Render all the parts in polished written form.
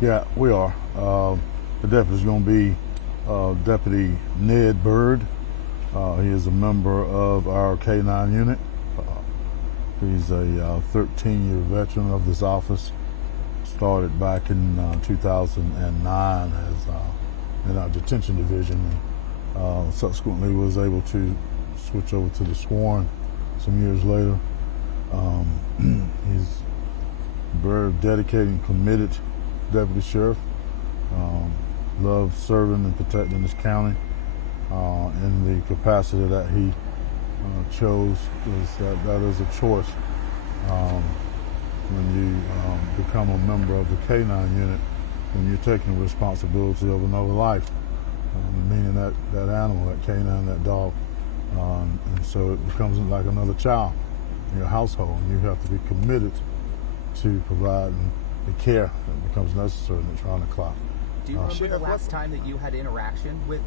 Yeah, we are. The deputy is going to be Deputy Ned Bird. He is a member of our K-9 unit. He's a 13-year veteran of this office. Started back in 2009 as in our detention division, and subsequently was able to switch over to the sworn some years later. He's very dedicated and committed deputy sheriff. Loves serving and protecting this county in the capacity that he chose. That is a choice. When you become a member of the K-9 unit, when you're taking responsibility of another life, meaning that animal, that K-9, that dog. And so it becomes like another child in your household, and you have to be committed to providing the care that becomes necessary in the round the clock. Do you remember the last time that you had interaction with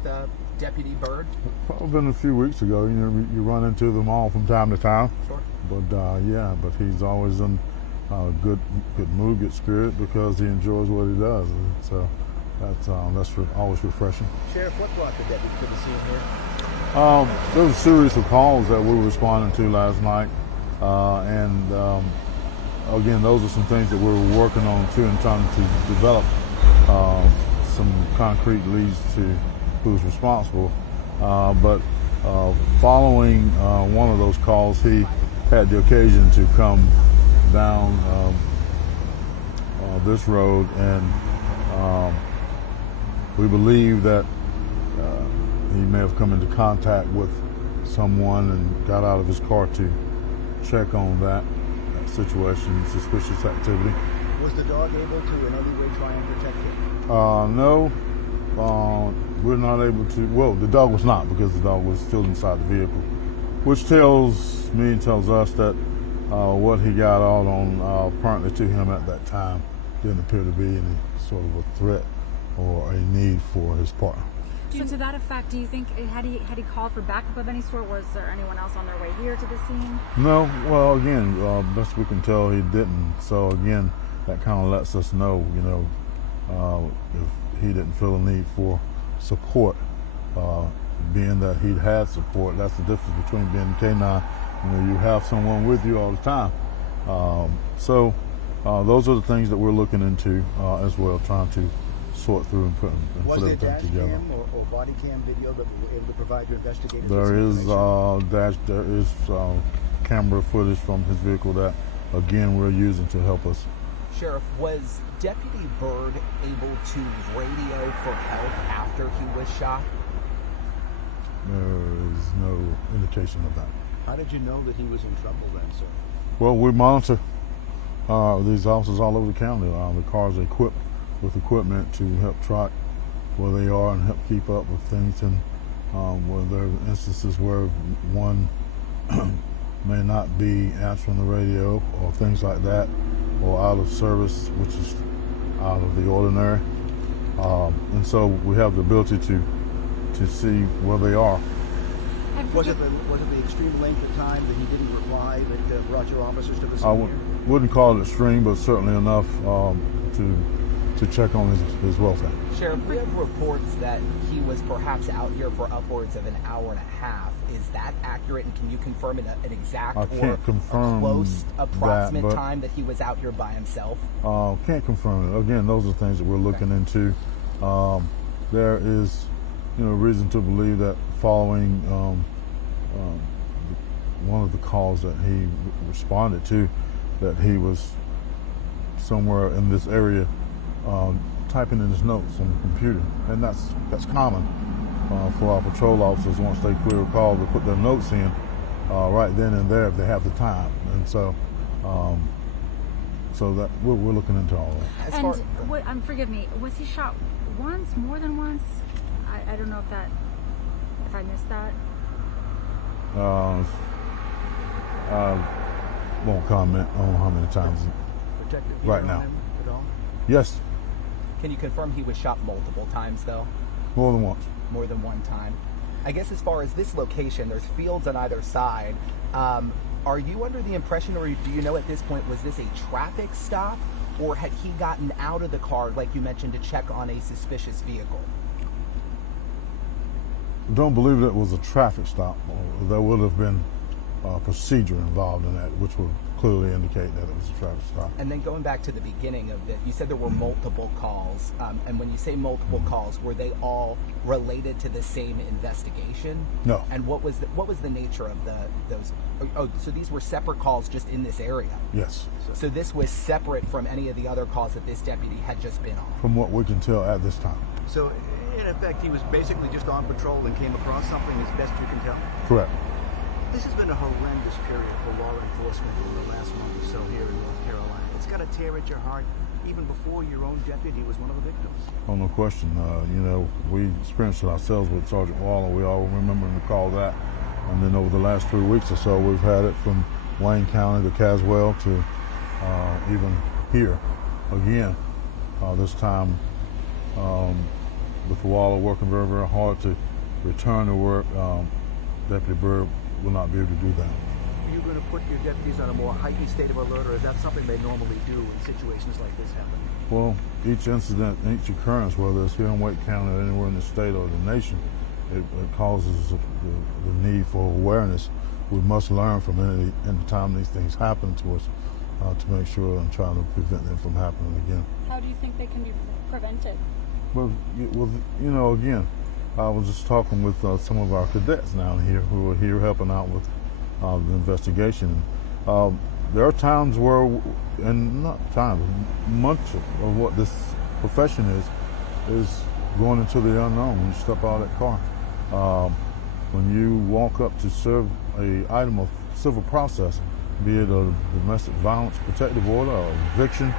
Deputy Bird? Probably been a few weeks ago. You run into them all from time to time. Sure. But but he's always in good mood, good spirit, because he enjoys what he does. And so that's always refreshing. Sheriff, what brought the deputy to the scene here? There was a series of calls that we were responding to last night, and again, those are some things that we were working on too, and trying to develop some concrete leads to who's responsible. But following one of those calls, he had the occasion to come down this road, and we believe that he may have come into contact with someone and got out of his car to check on that situation, suspicious activity. Was the dog able to in any way try and protect him? No, we're not able to. Well, the dog was not, because the dog was still inside the vehicle, which tells us that what he got out on apparently to him at that time didn't appear to be any sort of a threat or a need for his partner. So to that effect, do you think had he called for backup of any sort? Was there anyone else on their way here to the scene? No. Well, again, best we can tell, he didn't. So again, that kind of lets us know, if he didn't feel a need for support, being that he'd had support. That's the difference between being K-9. You have someone with you all the time. So those are the things that we're looking into as well, trying to sort through and put everything together. Was there dash cam or body cam video that we were able to provide to investigators? There is camera footage from his vehicle that, again, we're using to help us. Sheriff, was Deputy Bird able to radio for help after he was shot? There is no indication of that. How did you know that he was in trouble then, sir? Well, we monitor these officers all over the county. The cars are equipped with equipment to help track where they are and help keep up with things. And where there are instances where one may not be answering the radio or things like that, or out of service, which is out of the ordinary. And so we have the ability to see where they are. Was it the extreme length of time that he didn't reply that brought your officers to the scene? I wouldn't call it extreme, but certainly enough to check on his welfare. Sheriff, we have reports that he was perhaps out here for upwards of an hour and a half. Is that accurate, and can you confirm an exact or a close approximate time that he was out here by himself? Can't confirm it. Again, those are things that we're looking into. There is reason to believe that following one of the calls that he responded to, that he was somewhere in this area typing in his notes on the computer, and that's common for our patrol officers. Once they clear a call, to put their notes in right then and there if they have the time. And so that we're looking into all that. And forgive me, was he shot once, more than once? I don't know if I missed that. I won't comment on how many times right now. At all? Yes. Can you confirm he was shot multiple times, though? More than once. More than one time. I guess as far as this location, there's fields on either side. Are you under the impression, or do you know at this point, was this a traffic stop, or had he gotten out of the car, like you mentioned, to check on a suspicious vehicle? Don't believe that was a traffic stop. There would have been procedure involved in that, which would clearly indicate that it was a traffic stop. And then going back to the beginning of it, you said there were multiple calls. And when you say multiple calls, were they all related to the same investigation? No. And what was the nature of those? Oh, so these were separate calls just in this area? Yes. So this was separate from any of the other calls that this deputy had just been on? From what we can tell at this time. So, in effect, he was basically just on patrol and came across something, as best you can tell? Correct. This has been a horrendous period for law enforcement in the last month or so here in North Carolina. It's got to tear at your heart. Even before your own deputy was one of the victims. Oh, no question. You know, we experienced it ourselves with Sergeant Waller. We all remember and recall that. And then over the last 3 weeks or so, we've had it from Wayne County to Caswell to even here again. This time with Waller working very, very hard to return to work, Deputy Byrd will not be able to do that. Are you going to put your deputies on a more heightened state of alert, or is that something they normally do when situations like this happen? Well, each incident, each occurrence, whether it's here in Wake County or anywhere in the state or the nation, it causes the need for awareness. We must learn from any time these things happen to us to make sure and try to prevent them from happening again. How do you think they can be prevented? Well, you know, again, I was just talking with some of our cadets down here who are here helping out with the investigation. There are times where, and not times, much of what this profession is going into the unknown when you step out of that car. When you walk up to serve a item of civil process, be it a domestic violence protective order or eviction,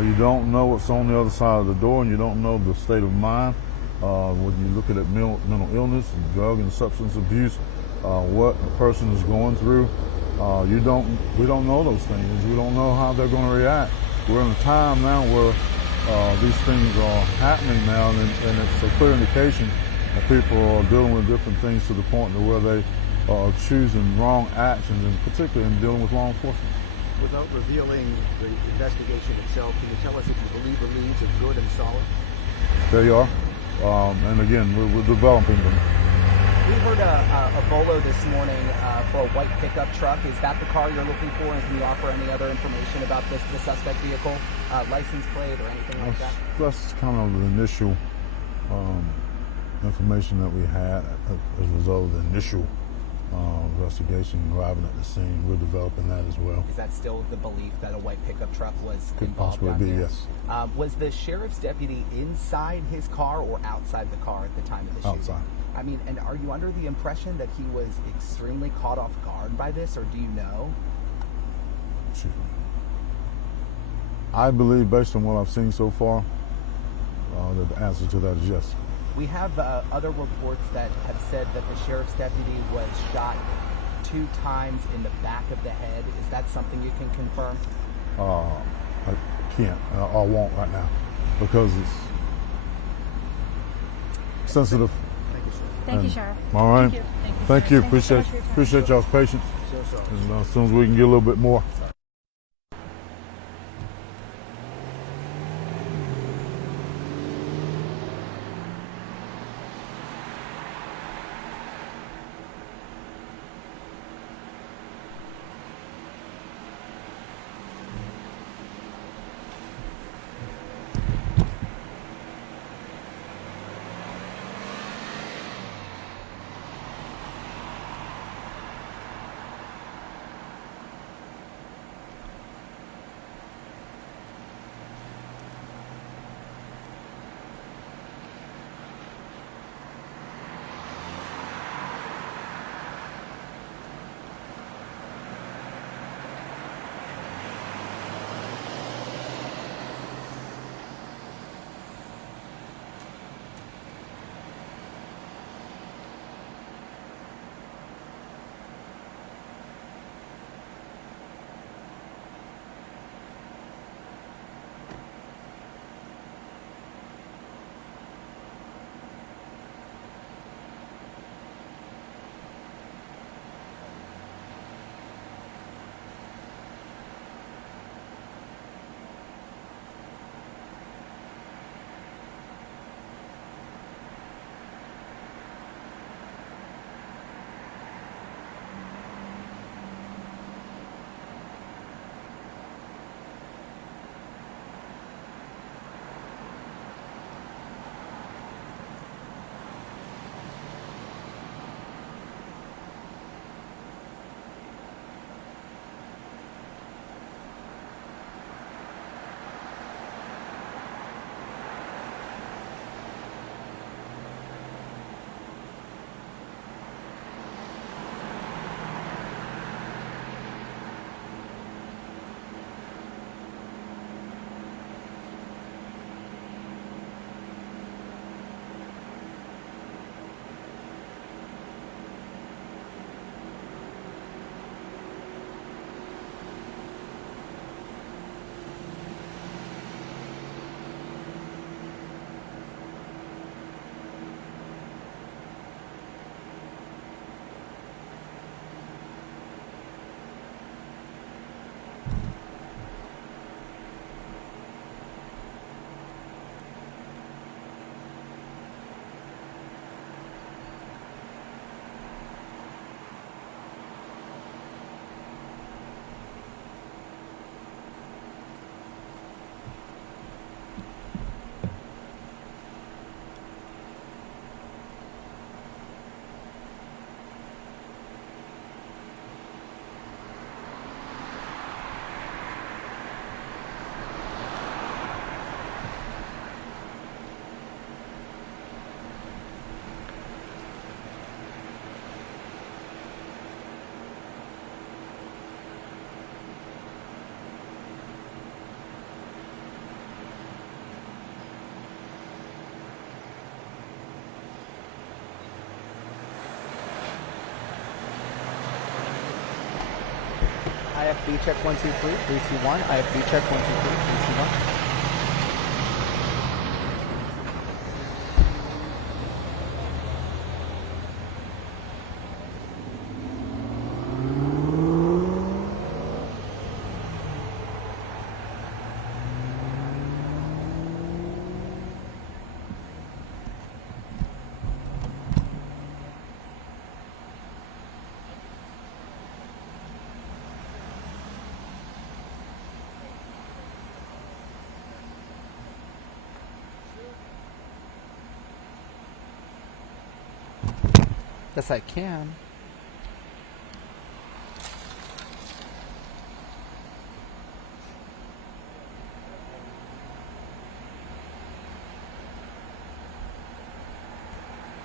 you don't know what's on the other side of the door, and you don't know the state of mind. When you look at mental illness, and drug and substance abuse, what a person is going through, we don't know those things. We don't know how they're going to react. We're in a time now where these things are happening now, and it's a clear indication that people are dealing with different things to the point to where they are choosing wrong actions, and particularly in dealing with law enforcement. Without revealing the investigation itself, can you tell us if you believe the leads are good and solid? They are. And again, we're developing them. We heard a bolo this morning for a white pickup truck. Is that the car you're looking for? And can you offer any other information about the suspect vehicle, license plate, or anything like that? That's kind of the initial information that we had as a result of the initial investigation arriving at the scene. We're developing that as well. Is that still the belief that a white pickup truck was Could involved possibly down be, there? yes. Was the sheriff's deputy inside his car or outside the car at the time of the shooting? Outside. I mean, and are you under the impression that he was extremely caught off guard by this, or do you know? I believe, based on what I've seen so far, that the answer to that is yes. We have other reports that have said that the sheriff's deputy was shot 2 times in the back of the head. Is that something you can confirm? I can't. I won't right now because it's sensitive. Thank you, sir. Thank you, Sheriff. All right. Thank you. Thank you. Thank you so much for your time. Appreciate y'all's patience. So. And, as soon as we can get a little bit more. IFB check 123, 321. IFB check 123, 321. Yes, I can.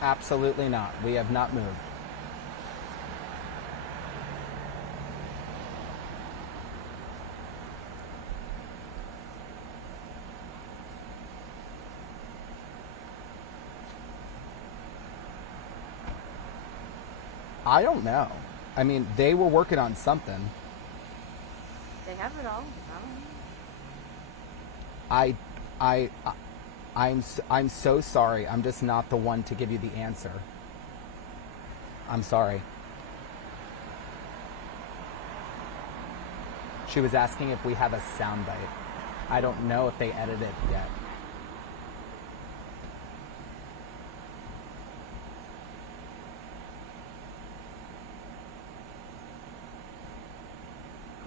Absolutely not. We have not moved. I don't know. I mean, they were working on something. They have it all. I don't know. I'm so sorry. I'm just not the one to give you the answer. I'm sorry. She was asking if we have a soundbite. I don't know if they edited it yet.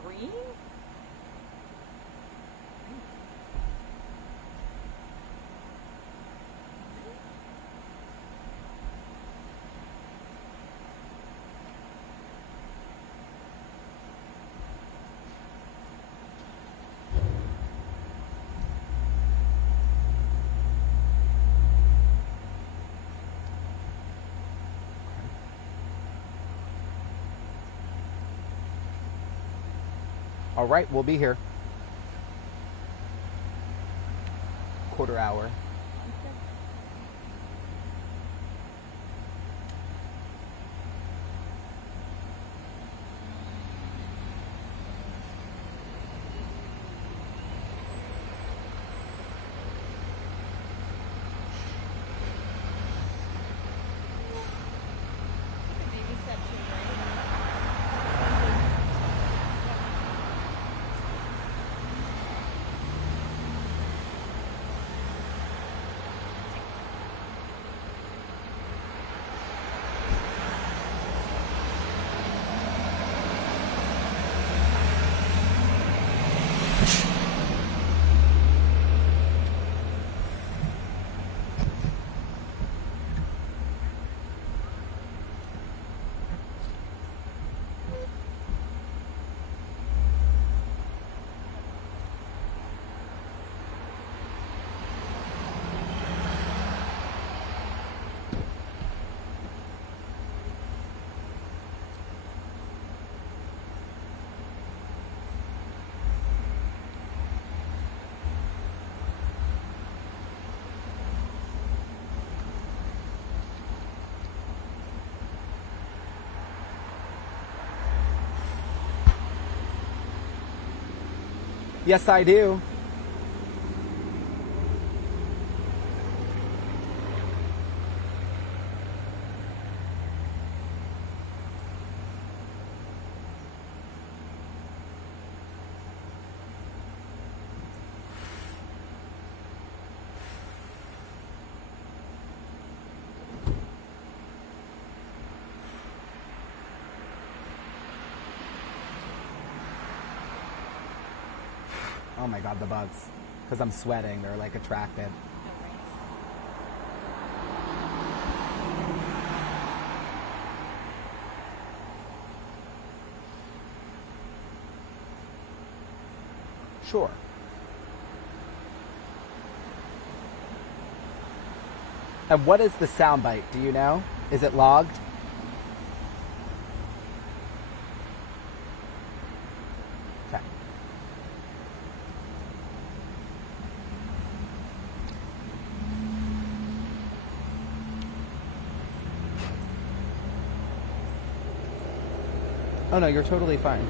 Green? All right, we'll be here. Quarter hour. Baby steps in, right? Yes, I do. Oh my God, the bugs. Because I'm sweating, they're like attracted. Sure. And what is the soundbite? Do you know? Is it logged? Okay. Oh no, you're totally fine.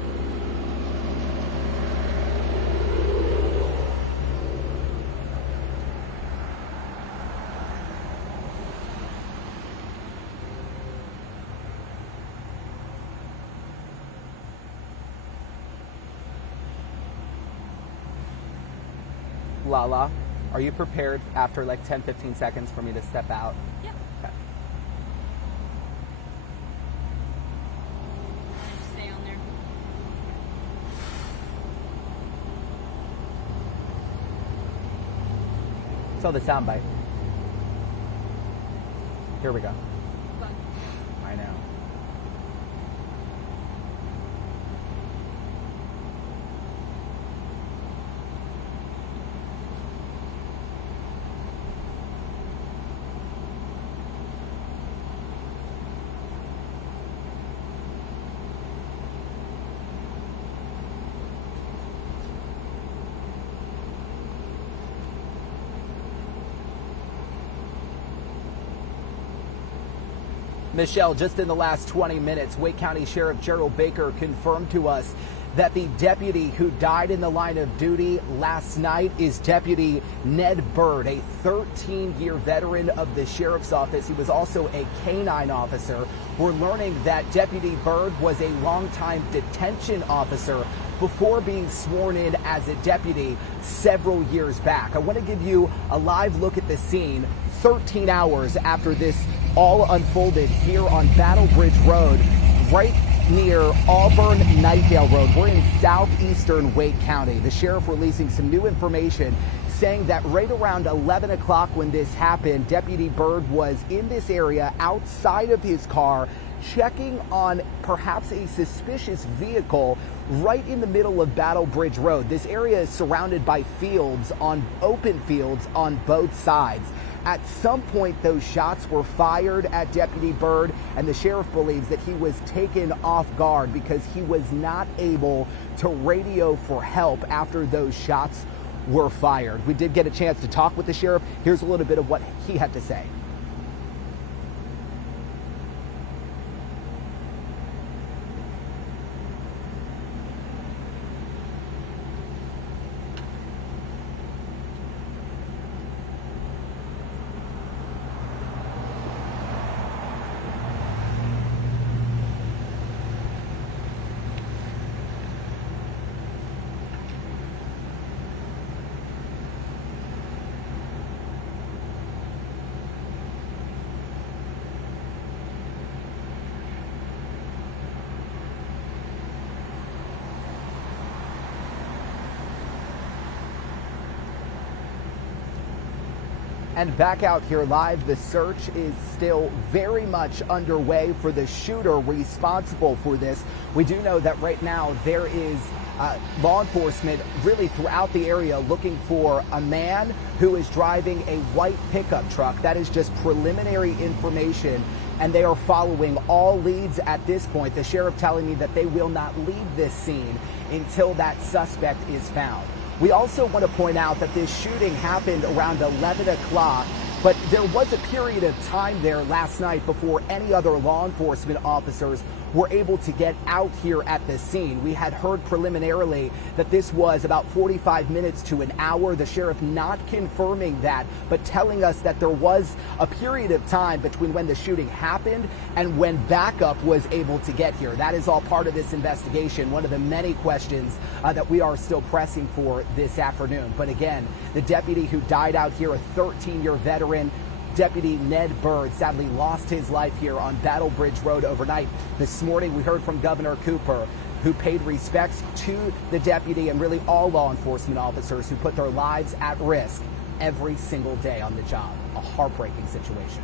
Lala, are you prepared after like 10-15 seconds for me to step out? Yep. Okay. Stay on there. So the soundbite. Here we go. Look. I know. Michelle, just in the last 20 minutes, Wake County Sheriff Gerald Baker confirmed to us that the deputy who died in the line of duty last night is Deputy Ned Bird, a 13-year veteran of the Sheriff's Office. He was also a canine officer. We're learning that Deputy Bird was a longtime detention officer before being sworn in as a deputy several years back. I want to give you a live look at the scene 13 hours after this all unfolded here on Battle Bridge Road, right near Auburn-Knightdale Road. We're in southeastern Wake County. The sheriff releasing some new information saying that right around 11 o'clock when this happened, Deputy Bird was in this area outside of his car checking on perhaps a suspicious vehicle right in the middle of Battle Bridge Road. This area is surrounded by fields, open fields on both sides. At some point, those shots were fired at Deputy Bird, and the sheriff believes that he was taken off guard because he was not able to radio for help after those shots were fired. We did get a chance to talk with the sheriff. Here's a little bit of what he had to say. And back out here live, the search is still very much underway for the shooter responsible for this. We do know that right now there is law enforcement really throughout the area looking for a man who is driving a white pickup truck. That is just preliminary information, and they are following all leads at this point. The sheriff telling me that they will not leave this scene until that suspect is found. We also want to point out that this shooting happened around 11 o'clock, but there was a period of time there last night before any other law enforcement officers were able to get out here at the scene. We had heard preliminarily that this was about 45 minutes to an hour. The sheriff not confirming that, but telling us that there was a period of time between when the shooting happened and when backup was able to get here. That is all part of this investigation, one of the many questions that we are still pressing for this afternoon. But again, the deputy who died out here, a 13-year veteran, Deputy Ned Bird, sadly lost his life here on Battle Bridge Road overnight. This morning we heard from Governor Cooper, who paid respects to the deputy and really all law enforcement officers who put their lives at risk every single day on the job. A heartbreaking situation.